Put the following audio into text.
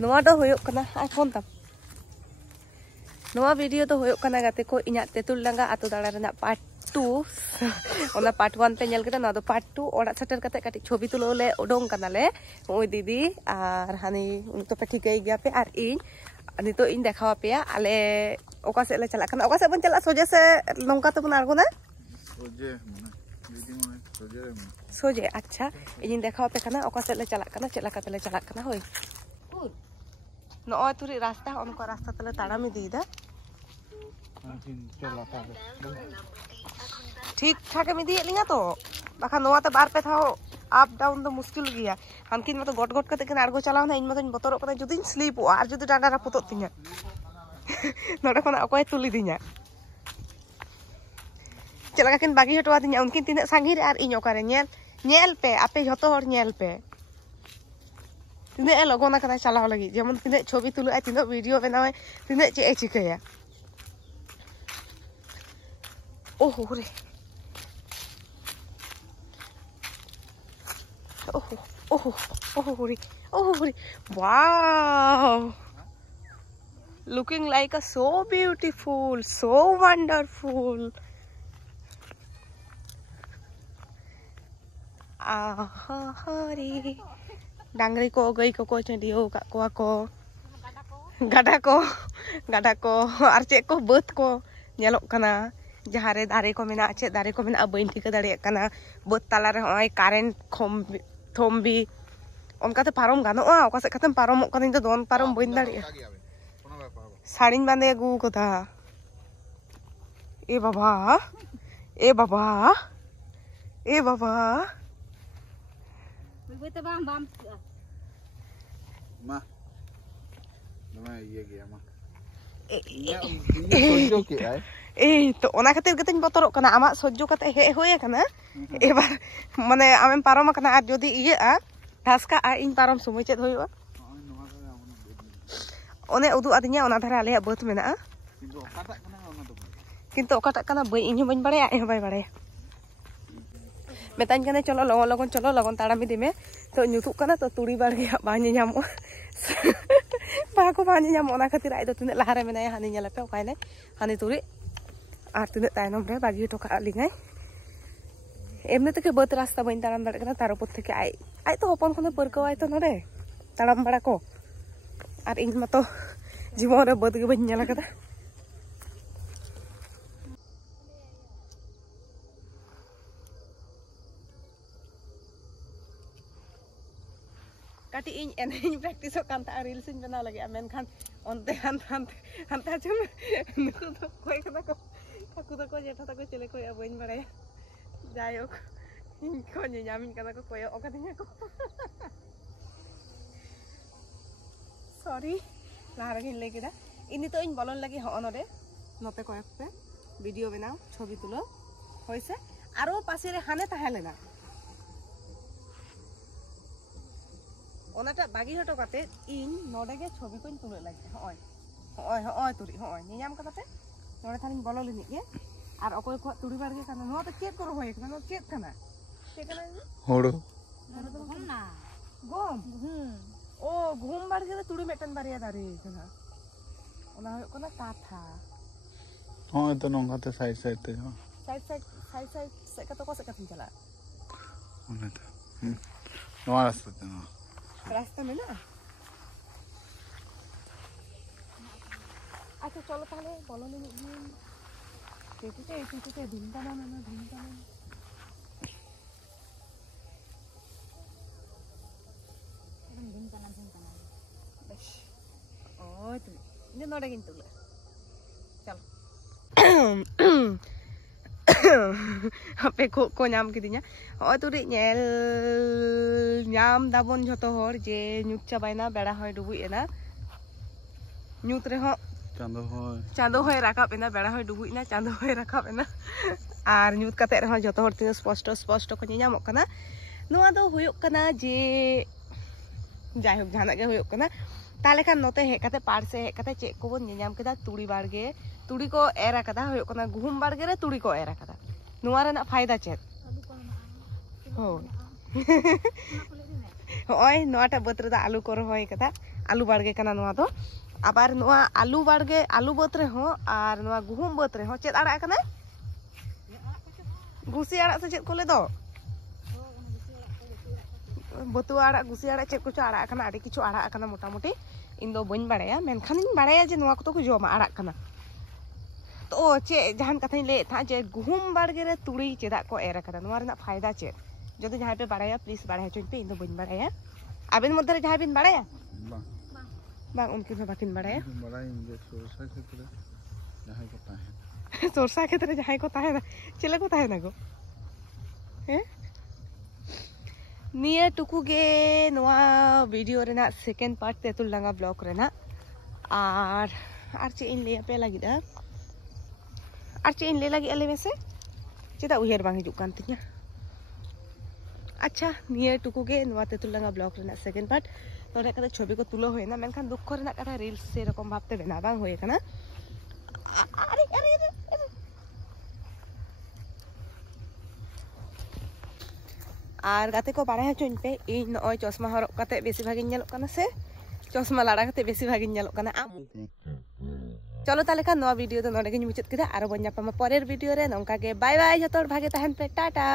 नोआ दो होयो कना आईफोन तम नोआ वीडियो तो होयो कना गाते को इन्या तेतुल लांगा आतो दाड़ा रेना पार्ट 2 ओना पार्ट 1 ते नेल केदा ना दो पार्ट 2 ओड़ा सेटर कते काटी छवि तुलो ले ओडोंग कना ले ओई दीदी आर हानी उन तो पे ठिकई गया पे आर इन नितो इन देखावा पेया आले ओका से ले चला कना ओका से बन चला सोजे से नोंका तो बन आरगोना सोजे माने दीदी माने सोजे रे सोजे अच्छा इन देखावा पे कना ओका से ले चला कना चला कते ले चला कना होई नोय तुरी रास्ता उनको रास्ता तले ताड़ा में दीदा ठीक ठाक में दिए लिंगा तो बाखा नोआ ते बार पे था अप डाउन तो मुश्किल गया हमकिन मत गट गट कते कन आरगो चलाव ना इन मत बतरो कना जुदिन स्लीप ओ आर जुदी डांडा रापुतो तिया नोडे कोना अकोय तुली दिया चला किन बागी हटवा दिया उनकिन तिने सांगीर आर इन ओकारे नेल पे आपे जतो हर नेल पे तिने लगोना कना चलाव लगी जेमन तिने छवि तुलुआ तिने वीडियो बनावे तिने चे चिकया ओहो रे oh, wow, looking like a so beautiful, so wonderful. Ahari, dangri ko, gay ko chendio ko, gada ko, arche ko, but ko, nyalok kana. जहारे दारे को मेना अच्छे दारे को मेना अब इंटी का दारे कना बहुत ताला रे होय करेंट थोम्बी उनका तो पारम गानो ओका से खतम पारम कनिन तो दोन पारम बइन दारे साड़ीन बांधे गु कोथा ए बाबा ए बाबा ए बाबा बेते बाम बाम मा नमा ये गया मा सोजो के आए तो ओना खातिर गतन बतरो कना आमा सह्य कते हे होय कना एबार माने आमेम पारम कना आर जदी इया ढासका आ इन पारम समय चेद होयवा ओने उदु आदिnya ओना धारा आले बत मेना किंतु ओकाटा कना बई इन बई बाड़ाया ए बाय बाड़ाया मेतान कने चलो लगन ताड़ा मिदी में तो नुतुक कना तो तुड़ी बाड़गे बानी ᱧᱟᱢᱚᱜ बाको बानी ᱧᱟᱢᱚᱜ ओना खातिर आइ दो तिने लहारे मेनाया हानि नेलापे ओकायने हानि तुड़ी आर तिने तायनम रे बागी हटो का लिंगाय एमने तके बत रास्ता बइन ताड़ाम दाड़े कना तार ऊपर थेके आइ तो हपन खने परकावाय तो नडे ताड़ाम बाड़ा को आर इन मतो जीवन रे बत गे बइन नेला कदा काटी इन एने प्रैक्टिस कांता रील्स इन बना लगे मेन खान ओनते हंता चुन नुकु तो कोई कना को काकू तको जेठा तको चले को बइन बाड़ाया जायक इन को ᱧᱟᱢᱤᱧ कना को कोय ओकादिnya को सॉरी लाहार गिन ले केदा इनि तो इन बोलन लगी ह नडे नते कोयक पे वीडियो बनाओ छवि तुलो होइसे आरो पासे रे हाने ताहेलेना ओनाटा बागी हटो काते इन नडे गे छवि कोइन तुले लागे होय तुरी होय नियाम कदाते नडे थानिन बोलो लिनि गे आर अकोय को तुड़ी बाड़गे काना नो तो चेक करो होय काना चेक काना होड़ो तो गम ना गम ओ घूम बाड़गे तो तुड़ी मेटन बारिया दारे काना ओना होय काना काथा होय तो नोंगा ते साइड ते साइड से का तो को से का चला ओना तो नो रास्ता में ना अच्छा चलो ताहले बोलो ले टेटे धुमताना ना धुमताना एकदम धुमताना बस ओय तु इन नोडे किंतु चलो पे को नाम किदिnya ओय तुरी नेल नाम दाबन जतो हर जे ᱧᱩᱛ चाबायना बेड़ा होय डुबुय एना ᱧᱩᱛ रे हो चांदो होय राकाब एना बेड़ा होय डुबुय ना चांदो होय राकाब एना आर ᱧᱩᱛ कते रे हो जतो हर तिन स्पष्ट को ᱧᱟᱢᱚᱜ कना नोआ दो हुयुक कना जे जायहोक जाना गे हुयुक कना ताले खान नोते हे कते पार से हे कते चे को बन ᱧᱟᱢ केदा तुड़ी बाड़गे तुड़ी को एरा कदा हुयुक कना गुहुम बाड़गे रे तुड़ी को एरा कदा नोआ रे ना फायदा चेत हो होय नोआटा बत रे आलू को रहोय कदा आलू बाड़गे कना नोआ दो आबार नोआ आलू बाड़गे आलू बत रे हो आर नोआ गुहुम बत रे हो चेद आड़ा कना गुसी आड़ा से चेद को ले दो बतुआ आड़ा गुसी आड़ा चेद कुछ आड़ा कना आड़ी किछु आड़ा कना मोटा मोटी इन दो बइन बाड़ाया मेनखान इन बाड़ाया जे नोआ को जोमा आड़ा कना तो चे जहान कथा ले था जे गुहुम बाड़गे रे तुड़ी चेदा को एर कदा नोआ रेना फायदा चे जदि जहां पे बाड़ाया प्लीज बाड़ा चोन पे इन दो बइन बाड़ाया आबिन मध्य रे जहां बिन बाड़ाया बांग उनके में बाकिन बाड़ाया बाड़ाई जे सोरसा क्षेत्र जहां को ताहे सोरसा क्षेत्र जहां को ताहे चले को ताहे ना गो हैं निया टुकु गे नोआ वीडियो रेना second part Tetul Danga blog रेना आर चे इन ले पे लगी दा आर चे इन ले लगी अले में से चेदा उहेर बांग हिजुक कान तिया अच्छा निया टुकु गे नोआ तेतुल Danga blog Raina second part नोडे कदा छवि को तुलो होयना मेनखान दुख रेना कथा रील्स से रकम भाबते बेना बांग होय कना अरे अरे आर गाते को बाड़ाय हचोन पे इन नय चश्मा हरक काते बेसी भागी नेलोक काना से चश्मा लाड़ा काते बेसी भागी नेलोक काना आम चलो ताले खान नोआ वीडियो तो नोडे गिन मुचाद केदा आरो बन जापामा परेर वीडियो रे नोंका गे बाय बाय जतोर भागे तहन पे टाटा।